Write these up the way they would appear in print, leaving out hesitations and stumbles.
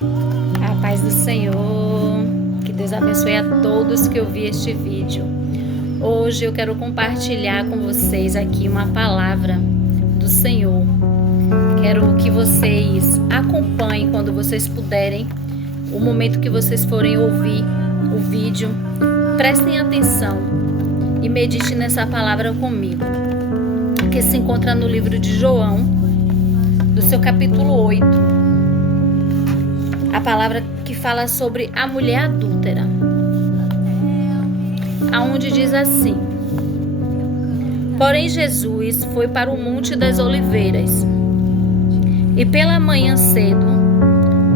A paz do Senhor, que Deus abençoe a todos que ouviram este vídeo. Hoje eu quero compartilhar com vocês aqui uma palavra do Senhor. Quero que vocês acompanhem quando vocês puderem, o momento que vocês forem ouvir o vídeo, prestem atenção e meditem nessa palavra comigo, que se encontra no livro de João, do seu capítulo 8. A palavra que fala sobre a mulher adúltera, aonde diz assim: porém Jesus foi para o Monte das Oliveiras, e pela manhã cedo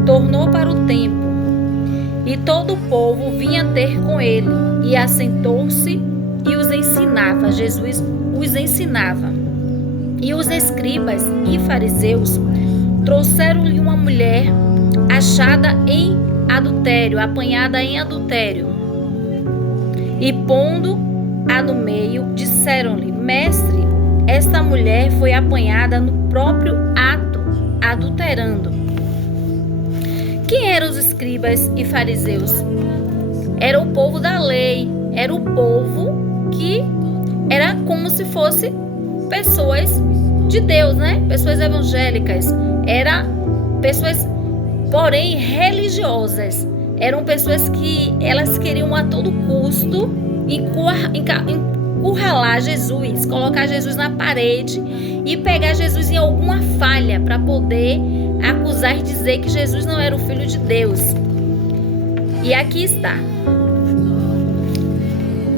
tornou para o templo, e todo o povo vinha ter com ele, e assentou-se e os ensinava. Jesus os ensinava. E os escribas e fariseus trouxeram-lhe uma mulher achada em adultério, apanhada em adultério. E pondo-a no meio, disseram-lhe: mestre, esta mulher foi apanhada no próprio ato, adulterando. Quem eram os escribas e fariseus? Era o povo da lei, era o povo que era como se fosse pessoas de Deus, né? Pessoas evangélicas. Eram pessoas, porém, religiosas. Eram pessoas que elas queriam a todo custo encurralar Jesus, colocar Jesus na parede e pegar Jesus em alguma falha para poder acusar e dizer que Jesus não era o Filho de Deus. E aqui está.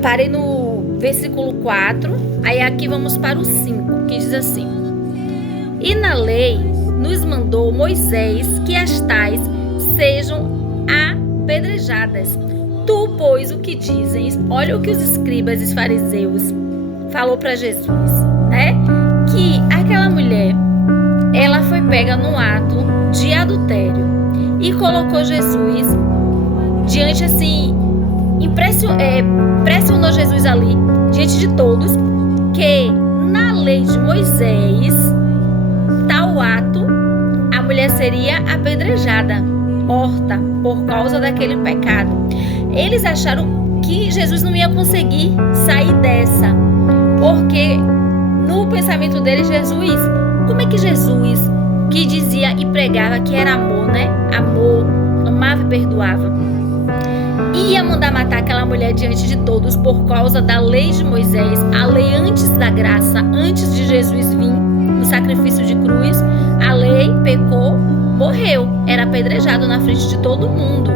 Parei no versículo 4, aí aqui vamos para o 5, que diz assim: e na lei nos mandou Moisés que as tais sejam apedrejadas. Tu, pois, o que dizes? Olha o que os escribas e fariseus falou para Jesus, né? Que aquela mulher, ela foi pega num ato de adultério e colocou Jesus diante, assim, pressionou Jesus ali diante de todos, que na lei de Moisés, tal ato, a mulher seria apedrejada, morta por causa daquele pecado. Eles acharam que Jesus não ia conseguir sair dessa, porque no pensamento deles, Jesus, como é que Jesus, que dizia e pregava que era amor, né? Amor, amava e perdoava, ia mandar matar aquela mulher diante de todos por causa da lei de Moisés, a lei antes da graça, antes de Jesus vir no sacrifício de cruz? A lei pecou, morreu, era apedrejado na frente de todo mundo.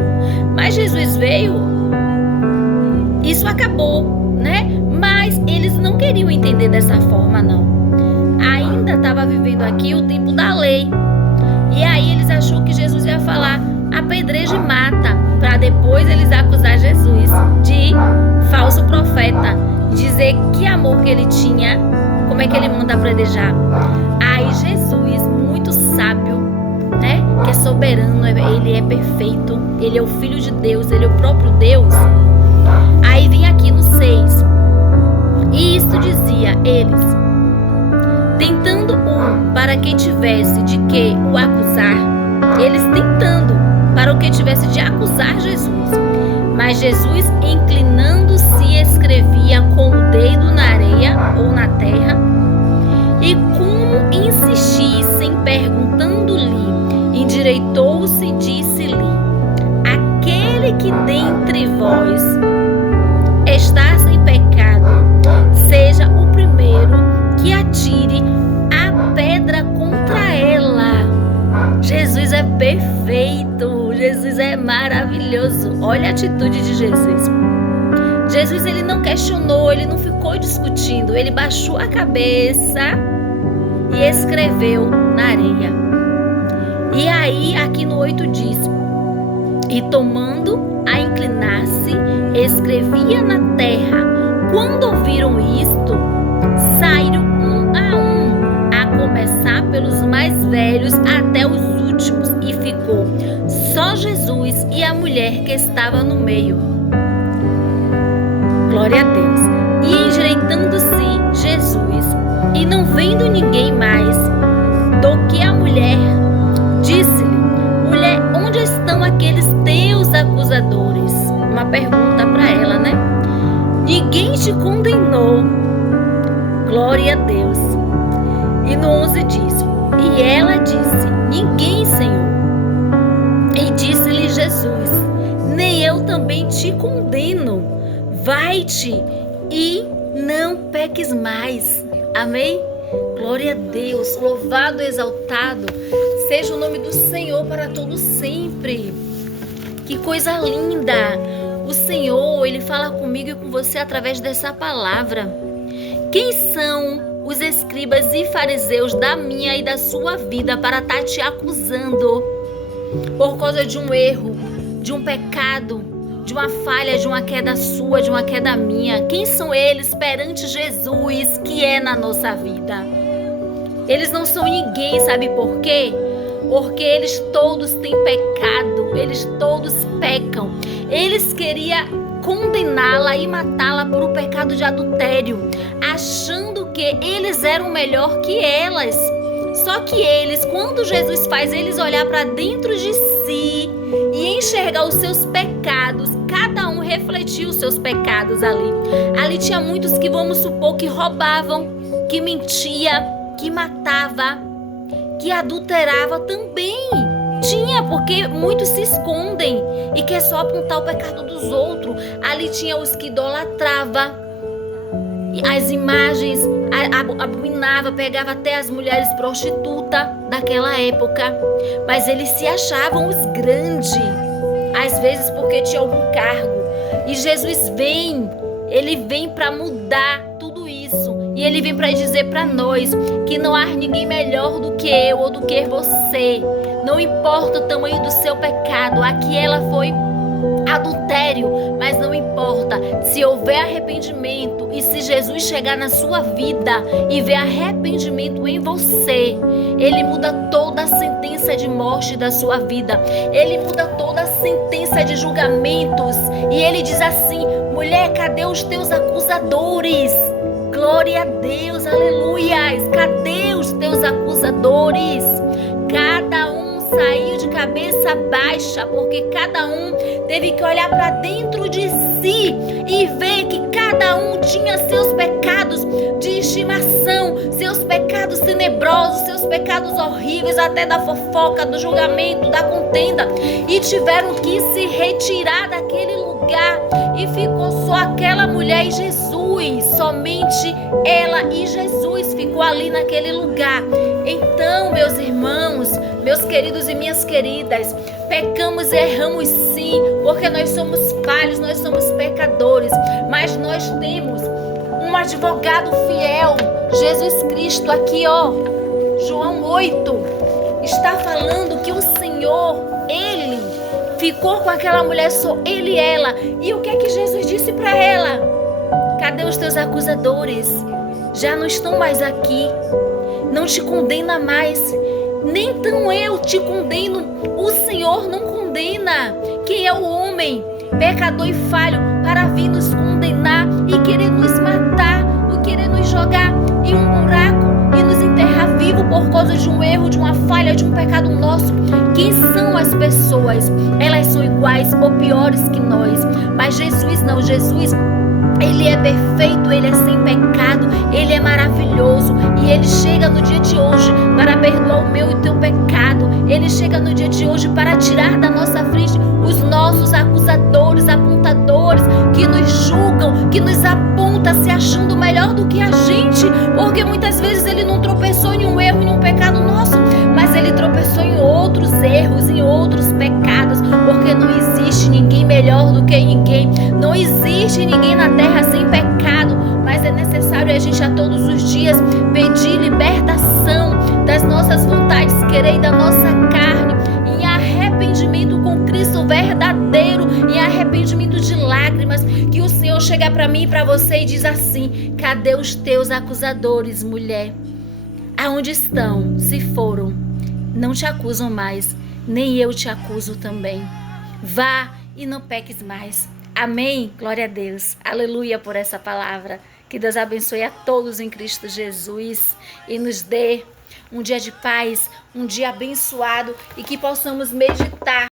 Mas Jesus veio, isso acabou, né? Mas eles não queriam entender dessa forma, não. Ainda estava vivendo aqui o tempo da lei. E aí eles acharam que Jesus ia falar: apedreja e mata, para depois eles acusar Jesus de falso profeta, dizer que amor que ele tinha, como é que ele manda apedrejar. Aí Jesus, muito sábio, né, que é soberano, ele é perfeito, ele é o Filho de Deus, ele é o próprio Deus. Aí vem aqui no 6, e isto dizia eles, tentando para que tivesse de que o acusar. Eles tentando para o que tivesse de acusar Jesus. Mas Jesus, inclinando-se, escrevia com o dedo na areia ou na terra. E como insistissem, perguntando-lhe, endireitou-se e disse-lhe: aquele que dentre vós está sem pecado, seja o primeiro que atire a pedra contra ela. Jesus é perfeito, Jesus é maravilhoso. Olha a atitude de Jesus. Jesus, ele não questionou, ele não ficou discutindo, ele baixou a cabeça e escreveu na areia. E aí, aqui no 8 diz: e tomando a inclinar-se, escrevia na terra. Quando ouviram isto, saíram um a começar pelos mais velhos até os últimos, e ficou só Jesus e a mulher que estava no meio. Glória a Deus. E endireitando-se Jesus, e não vendo ninguém mais do que a mulher, disse-lhe: mulher, onde está pergunta para ela, né? Ninguém te condenou. Glória a Deus. E no 11 diz: e ela disse: ninguém, Senhor. E disse-lhe Jesus: nem eu também te condeno. Vai-te e não peques mais. Amém? Glória a Deus. Louvado, exaltado seja o nome do Senhor para todo sempre. Que coisa linda. O Senhor, Ele fala comigo e com você através dessa palavra. Quem são os escribas e fariseus da minha e da sua vida para estar te acusando por causa de um erro, de um pecado, de uma falha, de uma queda sua, de uma queda minha? Quem são eles perante Jesus, que é na nossa vida? Eles não são ninguém, sabe por quê? Porque eles todos têm pecado, eles todos pecam. Eles queriam condená-la e matá-la por o pecado de adultério, achando que eles eram melhor que elas. Só que eles, quando Jesus faz eles olhar para dentro de si e enxergar os seus pecados, cada um refletiu os seus pecados ali. Ali tinha muitos que, vamos supor, que roubavam, que mentia, que matava, que adulterava também. Tinha, porque muitos se escondem e quer só apontar o pecado dos outros. Ali tinha os que idolatravam as imagens, abominava, pegava até as mulheres prostitutas daquela época. Mas eles se achavam os grandes, às vezes porque tinha algum cargo. E Jesus vem, Ele vem para mudar tudo isso. E Ele vem para dizer para nós que não há ninguém melhor do que eu ou do que você. Não importa o tamanho do seu pecado. Aqui ela foi adultério, mas não importa. Se houver arrependimento e se Jesus chegar na sua vida e ver arrependimento em você, Ele muda toda a sentença de morte da sua vida. Ele muda toda a sentença de julgamentos. E Ele diz assim: mulher, cadê os teus acusadores? Glória a Deus, aleluias. Cadê os teus acusadores? Cada um saiu de cabeça baixa, porque cada um teve que olhar para dentro de si e ver que cada um tinha seus pecados de estimação, seus pecados tenebrosos, seus pecados horríveis, até da fofoca, do julgamento, da contenda, e tiveram que se retirar daquele lugar e ficou só aquela mulher e Jesus. Somente ela e Jesus ficou ali naquele lugar. Então, meus irmãos, meus queridos e minhas queridas, pecamos e erramos sim, porque nós somos falhos, nós somos pecadores, mas nós temos um advogado fiel, Jesus Cristo. Aqui, ó, João 8, está falando que o Senhor, Ele ficou com aquela mulher, só Ele e ela. E o que é que Jesus disse para ela? Cadê os teus acusadores? Já não estão mais aqui. Não te condena mais. Nem tão eu te condeno. O Senhor não condena. Quem é o homem, pecador e falho, para vir nos condenar e querer nos matar, ou querer nos jogar em um buraco e nos enterrar vivo por causa de um erro, de uma falha, de um pecado nosso? Quem são as pessoas? Elas são iguais ou piores que nós. Mas Jesus não. Jesus, Ele é perfeito, Ele é sem pecado, Ele é maravilhoso. E Ele chega no dia de hoje para perdoar o meu e o teu pecado. Ele chega no dia de hoje para tirar da nossa frente os nossos acusadores, apontadores, que nos julgam, que nos apontam se achando melhor do que a gente. Porque muitas vezes Ele não tropeçou em um erro, em um pecado nosso, mas Ele tropeçou em outros erros, em outros pecados. Porque não existe ninguém melhor do que ninguém. Não existe ninguém na terra sem pecado, mas é necessário a gente a todos os dias pedir libertação das nossas vontades, querer e da nossa carne, em arrependimento com Cristo verdadeiro, em arrependimento de lágrimas, que o Senhor chega para mim e para você e diz assim: cadê os teus acusadores, mulher? Aonde estão? Se foram, não te acusam mais, nem eu te acuso também. Vá e não peques mais. Amém? Glória a Deus. Aleluia por essa palavra. Que Deus abençoe a todos em Cristo Jesus e nos dê um dia de paz, um dia abençoado, e que possamos meditar